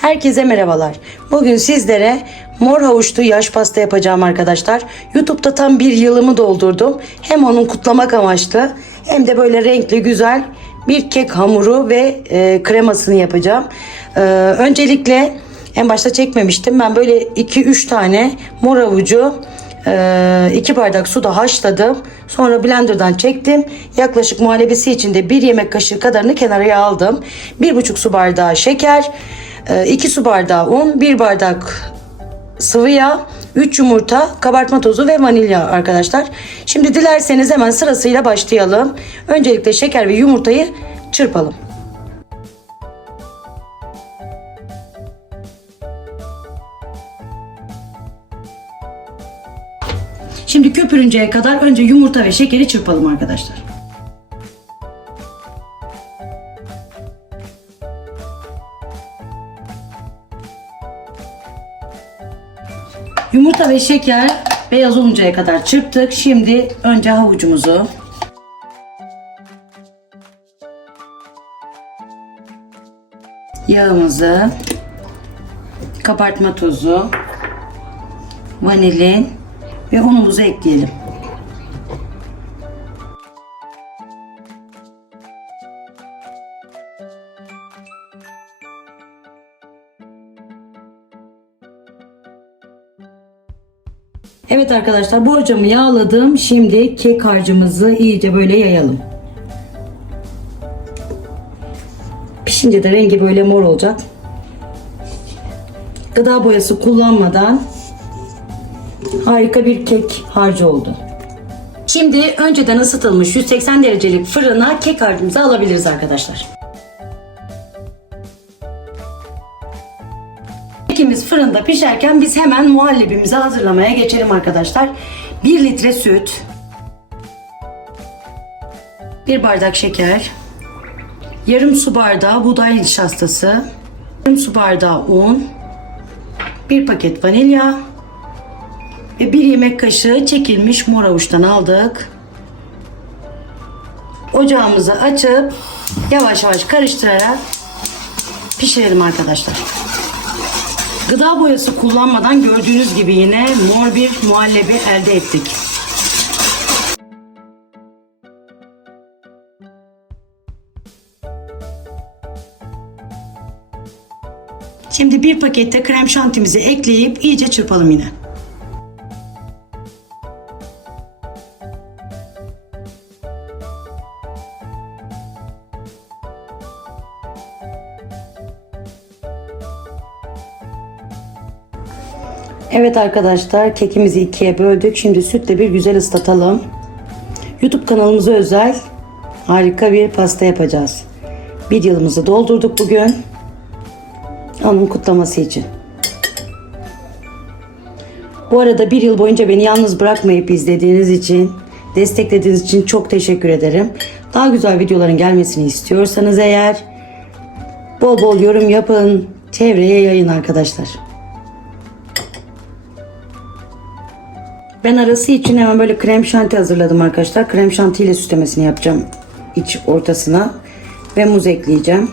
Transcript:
Herkese merhabalar. Bugün sizlere mor havuçlu yaş pasta yapacağım arkadaşlar. YouTube'da tam bir yılımı doldurdum. Hem onun kutlamak amaçlı hem de böyle renkli güzel bir kek hamuru ve e, kremasını yapacağım. E, öncelikle en başta çekmemiştim. Ben böyle 2-3 tane mor havucu 2 bardak suda haşladım. Sonra blenderdan çektim. Yaklaşık muhallebisi için de 1 yemek kaşığı kadarını kenara aldım. 1,5 su bardağı şeker, 2 su bardağı un, 1 bardak sıvı yağ, 3 yumurta, kabartma tozu ve vanilya arkadaşlar. Şimdi dilerseniz hemen sırasıyla başlayalım. Öncelikle şeker ve yumurtayı çırpalım. Şimdi köpürünceye kadar önce yumurta ve şekeri çırpalım arkadaşlar. Yumurta ve şeker beyaz oluncaya kadar çırptık. Şimdi önce havucumuzu yağımızı kabartma tozu vanilin ve unumuzu ekleyelim. Evet arkadaşlar bu ocağımı yağladım. Şimdi kek harcımızı iyice böyle yayalım. Pişince de rengi böyle mor olacak. Gıda boyası kullanmadan harika bir kek harcı oldu. Şimdi önceden ısıtılmış 180 derecelik fırına kek harcımızı alabiliriz arkadaşlar. Kekimiz fırında pişerken biz hemen muhallebimizi hazırlamaya geçelim arkadaşlar. 1 litre süt, 1 bardak şeker, yarım su bardağı buğday nişastası, yarım su bardağı un, 1 paket vanilya, ve bir yemek kaşığı çekilmiş mor avuçtan aldık. Ocağımızı açıp yavaş yavaş karıştırarak pişirelim arkadaşlar. Gıda boyası kullanmadan gördüğünüz gibi yine mor bir muhallebi elde ettik. Şimdi bir pakette krem şantimizi ekleyip iyice çırpalım yine. Evet arkadaşlar kekimizi ikiye böldük. Şimdi sütle bir güzel ıslatalım. YouTube kanalımıza özel harika bir pasta yapacağız. Bir yılımızı doldurduk bugün. Onun kutlaması için. Bu arada bir yıl boyunca beni yalnız bırakmayıp izlediğiniz için, desteklediğiniz için çok teşekkür ederim. Daha güzel videoların gelmesini istiyorsanız eğer bol bol yorum yapın, çevreye yayın arkadaşlar. Ben arası için hemen böyle krem şanti hazırladım arkadaşlar. Krem şanti ile süslemesini yapacağım iç ortasına ve muz ekleyeceğim.